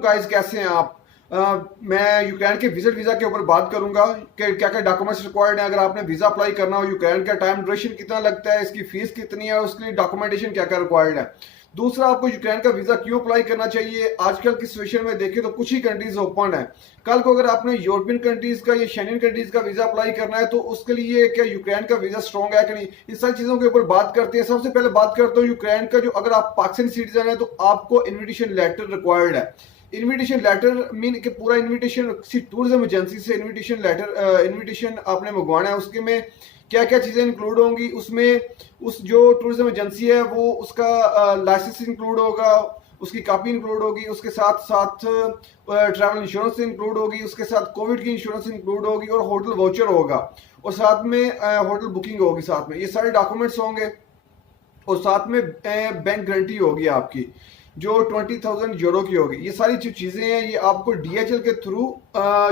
Guys, कैसे हैं आप? मैं यूक्रेन के विजिट वीजा के ऊपर बात करूंगा कि क्या क्या डॉक्यूमेंट्स रिक्वायर्ड हैं अगर आपने वीजा अप्लाई करना हो। यूक्रेन का टाइम ड्यूरेशन कितना लगता है, इसकी फीस कितनी है, उसके लिए डॉक्यूमेंटेशन क्या क्या रिक्वायर्ड है। दूसरा, आपको यूक्रेन का वीजा क्यों अप्लाई करना चाहिए। आजकल की सिचुएशन में देखें तो कुछ ही कंट्रीज ओपन है। कल को अगर आपने यूरोपियन कंट्रीज का या शेंगन कंट्रीज का वीजा अप्लाई करना है तो उसके लिए क्या यूक्रेन का वीजा स्ट्रॉन्ग है कि नहीं, इस सारी चीजों के ऊपर बात करते हैं। सबसे पहले बात करता हूँ यूक्रेन का। जो अगर आप पाकिस्तानी सिटीजन है तो आपको इन्विटेशन लेटर रिक्वायर्ड है। इनविटेशन लेटर मीन कि पूरा इनविटेशन किसी टूरिज्म एजेंसी से इनविटेशन आपने मंगवाना है। उसके में क्या क्या चीजें इंक्लूड होंगी, उसमें उस जो टूरिज्म एजेंसी है वो उसका लाइसेंस इंक्लूड होगा, उसकी कॉपी इंक्लूड होगी, उसके साथ साथ ट्रैवल इंश्योरेंस इंक्लूड होगी, उसके साथ कोविड की इंश्योरेंस इंक्लूड होगी और होटल वाउचर होगा और साथ में होटल बुकिंग होगी। साथ में ये सारे डॉक्यूमेंट्स होंगे और साथ में बैंक गारंटी होगी आपकी जो 20,000 यूरो की होगी। ये सारी जो चीजें हैं ये आपको डीएचएल के थ्रू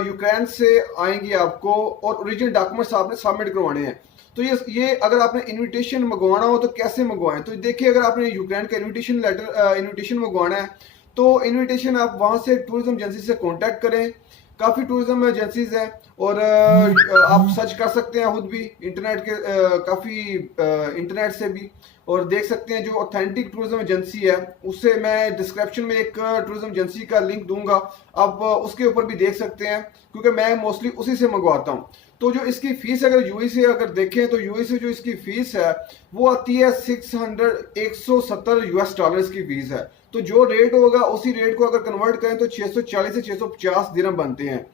यूक्रेन से आएंगी आपको और ओरिजिनल डॉक्यूमेंट्स आपने सबमिट करवाने हैं। तो ये अगर आपने इनविटेशन मंगवाना हो तो कैसे मंगवाएं, तो देखिए अगर आपने यूक्रेन का इनविटेशन मंगवाना है तो इनविटेशन आप वहां से टूरिज्म एजेंसी से कांटेक्ट करें। काफ़ी टूरिज्म एजेंसीज हैं और आप सर्च कर सकते हैं खुद भी इंटरनेट के काफ़ी इंटरनेट से भी और देख सकते हैं जो ऑथेंटिक टूरिज्म एजेंसी है। उससे मैं डिस्क्रिप्शन में एक टूरिज्म एजेंसी का लिंक दूंगा, आप उसके ऊपर भी देख सकते हैं क्योंकि मैं मोस्टली उसी से मंगवाता हूँ। तो जो इसकी फीस अगर यूएई से अगर देखें तो यूएई से जो इसकी फीस है वो आती है 170 यूएस डॉलर्स की फीस है। तो जो रेट होगा उसी रेट को अगर कन्वर्ट करें तो 640 से 650 दिरहम बनते हैं।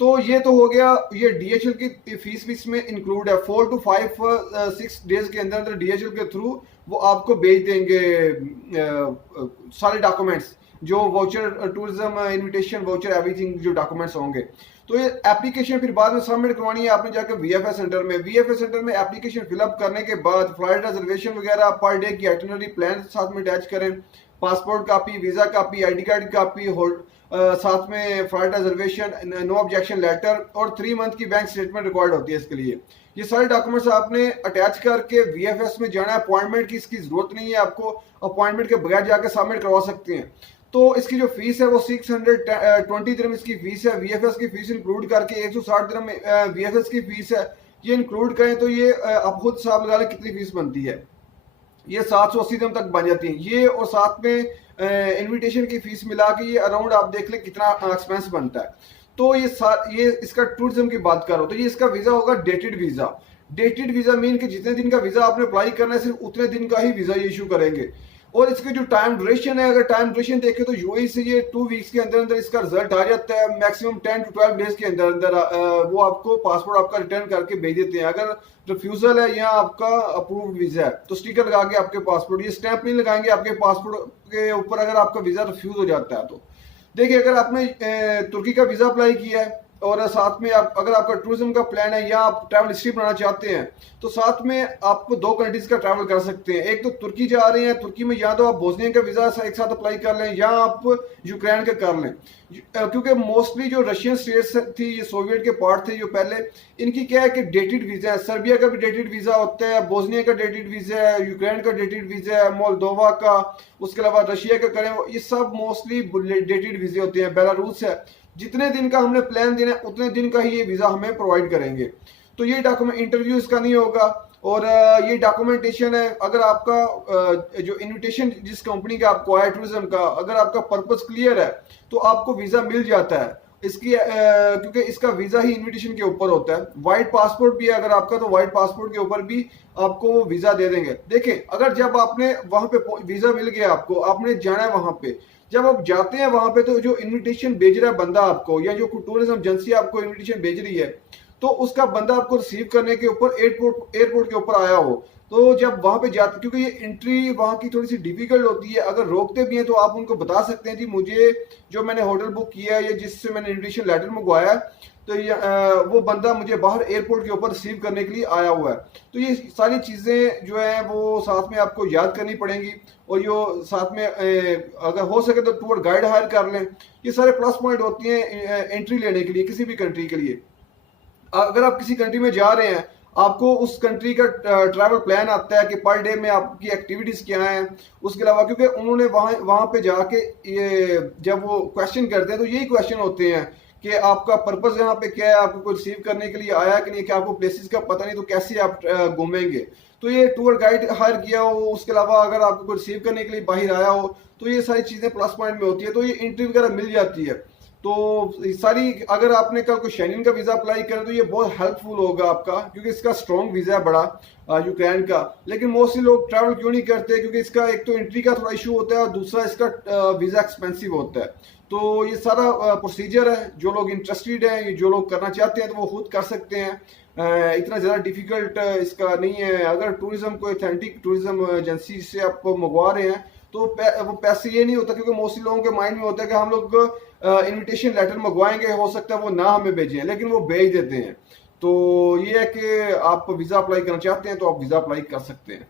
तो ये तो हो गया, ये डीएचएल की फीस भी इसमें इंक्लूड है। 4 to 5 6 डेज के अंदर अंदर डीएचएल के थ्रू वो आपको भेज देंगे सारे डॉक्यूमेंट्स, जो voucher tourism invitation voucher everything जो डॉक्यूमेंट्स होंगे। तो ये एप्लीकेशन फिर बाद में सबमिट करवानी है आपने जाकर वीएफएस सेंटर में। वीएफएस सेंटर में एप्लीकेशन फिलअप करने के बाद फ्लाइट रिजर्वेशन वगैरह पर डे की आइटिनरी प्लान साथ में अटैच करें, passport copy, visa copy, ID card की कॉपी, साथ में flight reservation, no objection letter और 3 मंथ की बैंक स्टेटमेंट रिक्वायर्ड होती है इसके लिए। ये सारे डॉक्यूमेंट्स आपने अटैच करके वीएफएस में जाना है। अपॉइंटमेंट की इसकी जरूरत नहीं है, आपको अपॉइंटमेंट के बगैर जाकर सबमिट करवा सकते हैं। तो इसकी जो फीस है वो 620 दिरहम इसकी फीस है। वीएफएस की फीस इंक्लूड करके 160 दिरहम वीएफएस की फीस है। ये इंक्लूड करें तो ये आप खुद हिसाब लगा लें कितनी फीस बनती है। ये 780 दिरहम तक बन जाती है ये, और साथ में इनविटेशन की फीस मिला के ये अराउंड आप देख लें कितना एक्सपेंस बनता है। तो ये इसका टूरिज्म की बात करो तो ये इसका वीजा होगा dated visa. Dated visa mean कि जितने दिन का वीजा आपने अप्लाई करना है सिर्फ उतने दिन का ही वीजा ये इशू करेंगे। और इसके जो टाइम ड्यूरेशन है, अगर टाइम ड्यूरेशन देखें तो यूएई से ये 2 वीक्स के अंदर अंदर इसका रिजल्ट आ जाता है। मैक्सिमम 10 to 12 डेज के अंदर अंदर वो आपको पासपोर्ट आपका रिटर्न करके भेज देते हैं। अगर रिफ्यूजल है या आपका अप्रूव्ड वीजा है तो स्टिकर लगा के आपके पासपोर्ट, ये स्टैंप नहीं लगाएंगे आपके पासपोर्ट के ऊपर अगर आपका वीजा रिफ्यूज हो जाता है तो। देखिए अगर आपने तुर्की का वीजा अप्लाई किया है और साथ में आप अगर आपका टूरिज्म का प्लान है या आप ट्रैवल हिस्ट्री बनाना चाहते हैं तो साथ में आप 2 कंट्रीज का ट्रैवल कर सकते हैं। एक तो तुर्की जा रहे हैं, तुर्की में या तो आप बोस्निया का वीजा एक साथ अप्लाई कर लें या आप यूक्रेन का कर लें, क्योंकि मोस्टली जो रशियन स्टेट्स थी ये सोवियत के पार्ट थे जो पहले, इनकी क्या है कि डेटेड वीजा है। सर्बिया का भी डेटेड वीजा होता है, बोस्निया का डेटेड वीजा है, यूक्रेन का डेटेड वीजा है, मोल्दोवा का, उसके अलावा रशिया का करें, ये सब मोस्टली डेटेड वीजे होते हैं। बेलारूस है, जितने दिन का हमने प्लान देना है उतने दिन का ही ये वीजा हमें प्रोवाइड करेंगे। तो ये डॉक्यूमेंट इंटरव्यू इसका नहीं होगा और ये डॉक्यूमेंटेशन है। अगर आपका जो इनविटेशन जिस कंपनी का आपको आया टूरिज्म का, अगर आपका पर्पस क्लियर है तो आपको वीजा मिल जाता है इसकी, क्योंकि इसका वीजा ही इनविटेशन के ऊपर होता है। वाइट पासपोर्ट भी है अगर आपका तो वाइट पासपोर्ट के ऊपर भी आपको वो वीजा दे देंगे। देखें अगर जब आपने वहां पे वीजा मिल गया आपको, आपने जाना है वहां पे, जब आप जाते हैं वहां पे तो जो इनविटेशन भेज रहा है बंदा आपको या जो टूरिज्म एजेंसी आपको इनविटेशन भेज रही है तो उसका बंदा आपको रिसीव करने के ऊपर एयरपोर्ट के ऊपर आया हो, तो जब वहां पे जाते, क्योंकि ये एंट्री वहां की थोड़ी सी डिफिकल्ट होती है, अगर रोकते भी हैं तो आप उनको बता सकते हैं जी मुझे जो मैंने होटल बुक किया है या जिससे मैंने इनविटेशन लेटर मंगवाया है तो ये वो बंदा मुझे बाहर एयरपोर्ट के ऊपर रिसीव करने के लिए आया हुआ है। तो ये सारी चीज़ें जो है वो साथ में आपको याद करनी पड़ेंगी और जो साथ में अगर हो सके तो टूर गाइड हायर कर लें। ये सारे प्लस पॉइंट होती हैं एंट्री लेने के लिए किसी भी कंट्री के लिए। अगर आप किसी कंट्री में जा रहे हैं, आपको उस कंट्री का ट्रैवल प्लान आता है कि पर डे में आपकी एक्टिविटीज क्या हैं। उसके अलावा क्योंकि उन्होंने वहाँ वहाँ पे जाके ये जब वो क्वेश्चन करते हैं तो यही क्वेश्चन होते हैं कि आपका पर्पस यहाँ पे क्या है, आपको कोई रिसीव करने के लिए आया कि नहीं, कि आपको प्लेसेस का पता नहीं तो कैसे आप घूमेंगे। तो ये टूर गाइड हायर किया हो, उसके अलावा अगर आपको कोई रिसीव करने के लिए बाहर आया हो, तो ये सारी चीज़ें प्लस पॉइंट में होती है, तो ये एंट्री वगैरह मिल जाती है। तो सारी अगर आपने कल को शेंगन का वीज़ा अप्लाई करें तो ये बहुत हेल्पफुल होगा आपका, क्योंकि इसका स्ट्रॉन्ग वीज़ा है बड़ा यूक्रेन का। लेकिन मोस्टली लोग ट्रैवल क्यों नहीं करते, क्योंकि इसका एक तो एंट्री का थोड़ा इशू होता है और दूसरा इसका वीज़ा एक्सपेंसिव होता है। तो ये सारा प्रोसीजर है, जो लोग इंटरेस्टेड हैं, जो लोग करना चाहते हैं तो वो खुद कर सकते हैं। इतना ज़्यादा डिफिकल्ट इसका नहीं है। अगर टूरिज्म को ऑथेंटिक टूरिज्म एजेंसी से आप मंगवा रहे हैं तो वो पैसे ये नहीं होता, क्योंकि मोस्टली लोगों के माइंड में होता है कि हम लोग इनविटेशन लेटर मंगवाएंगे, हो सकता है वो ना हमें भेजें, लेकिन वो भेज देते हैं। तो ये है कि आप वीज़ा अप्लाई करना चाहते हैं तो आप वीज़ा अप्लाई कर सकते हैं।